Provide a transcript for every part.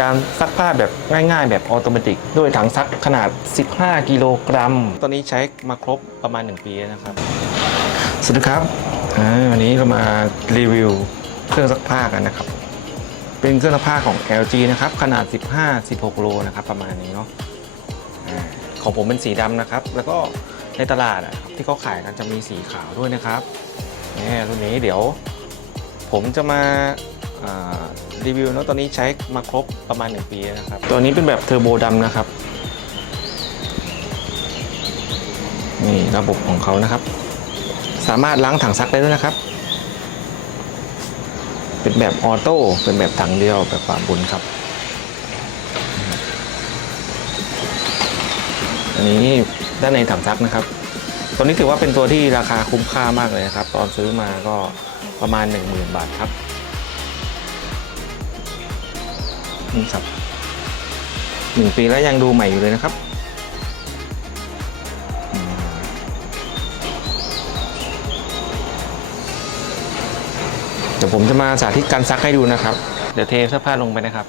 การซักผ้าแบบง่ายๆ แบบออโตเมติกด้วยถังซักขนาด 15 กิโลกรัม ตอนนี้ใช้มาครบประมาณ 1 ปีแล้วนะครับ สวัสดีครับอ่าวันนี้เรามารีวิวเครื่องซักผ้ากันนะครับ เป็นเครื่องซักผ้าของ LG นะครับ ขนาด 15-16 โลนะครับ ประมาณนี้เนาะอ่าของผมเป็นสีดำนะครับ แล้วก็ในตลาดอะครับที่เขาขายกันจะมีสีขาวด้วยนะครับเนี่ยรุ่นนี้เดี๋ยว ผมจะมาอ่า รีวิวเนอะตอนนี้ใช้มาครบประมาณ 1 ปีนะครับ ตัวนี้เป็นแบบเทอร์โบดำนะครับ นี่ระบบของเขานะครับ สามารถล้างถังซักได้ด้วยนะครับ เป็นแบบออโต้เป็นแบบถังเดียวแบบฝาบุญครับ อันนี้ด้านในถังซักนะครับ ตัวนี้ถือว่าเป็นตัวที่ราคาคุ้มค่ามากเลยนะครับ ตอนซื้อมาก็ประมาณ 10,000 บาทครับ นี่ครับหนึ่งปีแล้วยังดูใหม่อยู่เลยนะครับเดี๋ยวผมจะมาสาธิตการซักให้ดูนะครับ เดี๋ยวเทเสื้อผ้าลงไปนะครับ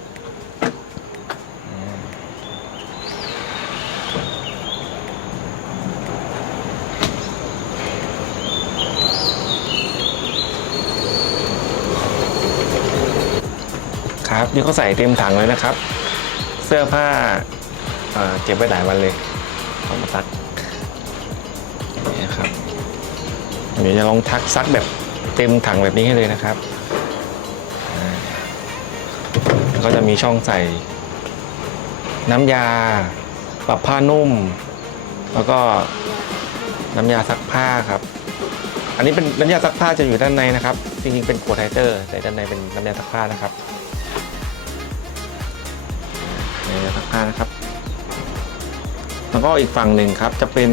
ครับนี่เขาใส่เต็มถังเลยนะครับ เสื้อผ้าเก็บไว้หลายวันเลยเอามาซักนี่ครับเดี๋ยวจะลองทักซักแบบเต็มถังแบบนี้ให้เลยนะครับก็จะมีช่องใส่ น้ำยา ปรับผ้านุ่ม แล้วก็น้ำยาซักผ้าครับ อันนี้เป็นน้ำยาซักผ้าจะอยู่ด้านในนะครับ จริงๆเป็นขวดไทเตอร์แต่ด้านในเป็นน้ำยาซักผ้านะครับ ผ้านะครับ แล้วก็อีกฝั่งหนึ่งครับ จะเป็น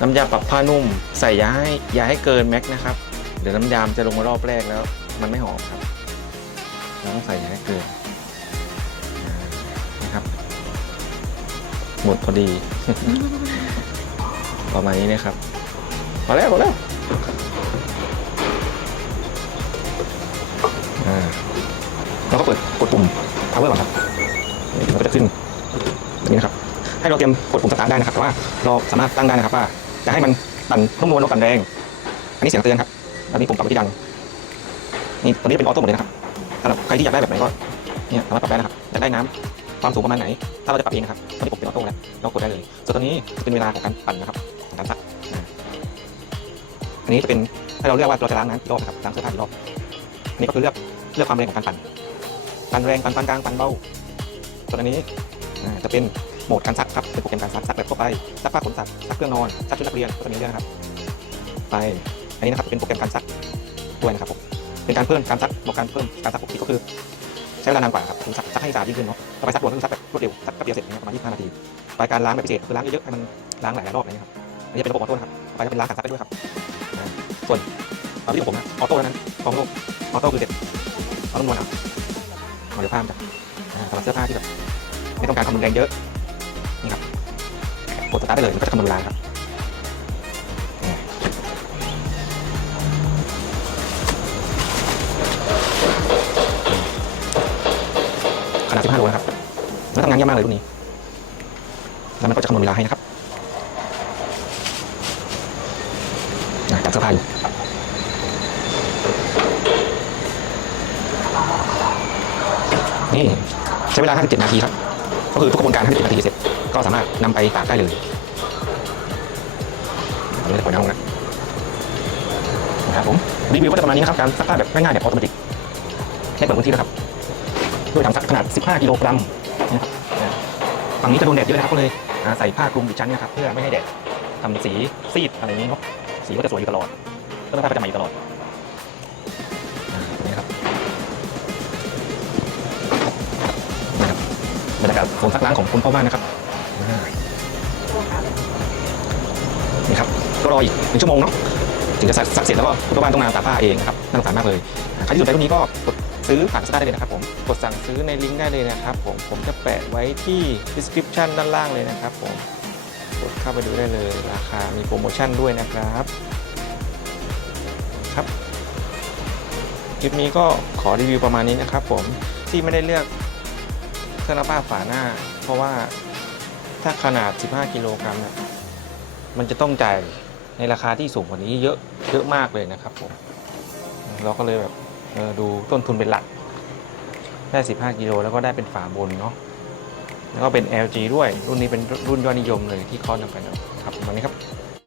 น้ำยาปรับผ้านุ่ม ใส่อยาให้อยาให้เกินแม็กนะครับเดี๋ยวน้ำยามจะลงมารอบแรกแล้ว มันไม่หอมครับเราต้องใส่อยาให้เกินนะครับ หมดพอดี ประมาณนี้นะครับพอแล้วพอแล้วอ่าแล้วก็เปิดกดปุ่ม power ก่อนครับมันก็จะขึ้น แบบนี้นะครับ ให้เราเตรียมกดปุ่มสตาร์ทได้นะครับแต่ว่าเราสามารถตั้งได้นะครับว่าจะให้มันปั่นนุ่มนวลหรือปั่นแรง อันนี้เสียงเตือนครับแล้วนี้ผมปรับที่ดังนี่ตอนนี้เป็นออโต้หมดเลยนะครับสำหรับใครที่อยากได้แบบไหนก็เนี่ยสามารถปรับได้นะครับอยากได้น้ำความสูงประมาณไหน ถ้าเราจะปรับเองนะครับตอนนี้ผมเป็นออโต้แล้วเรากดได้เลย ส่วนตอนนี้จะเป็นเวลาของการปั่นนะครับของการซักอันนี้จะเป็นให้เราเลือกว่าเราจะล้างน้ำกี่รอบนะครับล้างเสื้อผ้ากี่รอบอันนี้ก็คือเลือกเลือกความแรงของการปั่นปั่นแรงปั่นปานกลางปั่นเบาส่วนอันนี้ จะเป็นโหมดการซักครับ เป็นโปรแกรมการซักซักแบบทั่วไป ซักผ้าขนสัตว์ซักเครื่องนอน ซักชุดนักเรียน ก็จะมีเรื่องนะครับ ไป อันนี้นะครับเป็นโปรแกรมการซักด้วยนะครับผม เป็นการเพิ่มการซักบวกการเพิ่มการซักปกติก็คือ ใช้เวลานานกว่าครับคือซักซักให้สะอาดยิ่งขึ้นเนาะต่อไปซักด่วนก็คือซักแบบรวดเร็ว ซักแป๊บเดียวเสร็จนะครับประมาณ25นาที ไปการล้างแบบพิเศษคือล้างเยอะๆให้มันล้างหลายๆรอบอะไรเงี้ยครับอันนี้เป็นระบบออโต้นะครับต่อไปจะเป็นล้างการซักได้ด้วยครับ ส่วนเอาที่ของผมนะออโต้นั้นของโลกออโต้คือเสร็จเอาต้องนวลเอาเอาเดี๋ยวผ้ามันจะสำหรับเสื้อผ้าที่แบบ ไม่ต้องการความรุนแรงเยอะนี่ครับกดสตาร์ทได้เลยมันก็จะคำนวณเวลาครับขนาด 15 โลนะครับ แล้วทำงานยากมากเลยรุ่นนี้ แล้วมันก็จะคำนวณเวลาให้นะครับจับเสื้อผ้าอยู่นี่ใช้เวลา 57 นาทีครับ ก็คือทุกกระบวนการ57นาทีเสร็จก็สามารถนำไปตากได้เลยตอนนี้จะปล่อยน้ำลงนะนะครับผมรีวิวก็จะประมาณนี้นะครับการซักผ้าแบบง่ายๆแบบออโตเมติกไม่เปิดพื้นที่นะครับด้วยถังซักขนาด 15 กิโลกรัมนะครับฝั่งนี้จะโดนแดดเยอะนะครับก็เลยใส่ผ้าคลุมอีกชั้นนะครับเพื่อไม่ให้แดดทำสีซีดอะไรอย่างนี้เนาะสีก็จะสวยอยู่ตลอดเสื้อผ้าก็จะใหม่อยู่ตลอด บรรยากาศโซนซักล้างของคุณพ่อบ้านนะครับนี่ครับก็รออีกหนึ่งชั่วโมงเนาะถึงจะซักซักเสร็จแล้วก็คุณพ่อบ้านต้องมาตากผ้าเองนะครับน่าสงสารมากเลยใครที่สนใจรุ่นนี้ก็กดซื้อผ่านสตาร์ได้เลยนะครับผมกดสั่งซื้อในลิงก์ได้เลยนะครับผมผมจะแปะไว้ที่ description ด้านล่างเลยนะครับผมกดเข้าไปดูได้เลยราคามีโปรโมชั่นด้วยนะครับครับคลิปนี้ก็ขอรีวิวประมาณนี้นะครับผมที่ไม่ได้เลือก รื่องรับผ้าฝาหน้า เพราะว่าถ้าขนาด 15 กิโลกรัมเนี่ยมันจะต้องจ่ายในราคาที่สูงกว่านี้เยอะเยอะมากเลยนะครับผมเราก็เลยแบบดูต้นทุนเป็นหลัก ได้ 15 กิโลแล้วก็ได้เป็นฝาบนเนาะแล้วก็เป็น LG ด้วย รุ่นนี้เป็นรุ่นยอดนิยมเลยที่เขานำไปนะครับวันนี้ครับ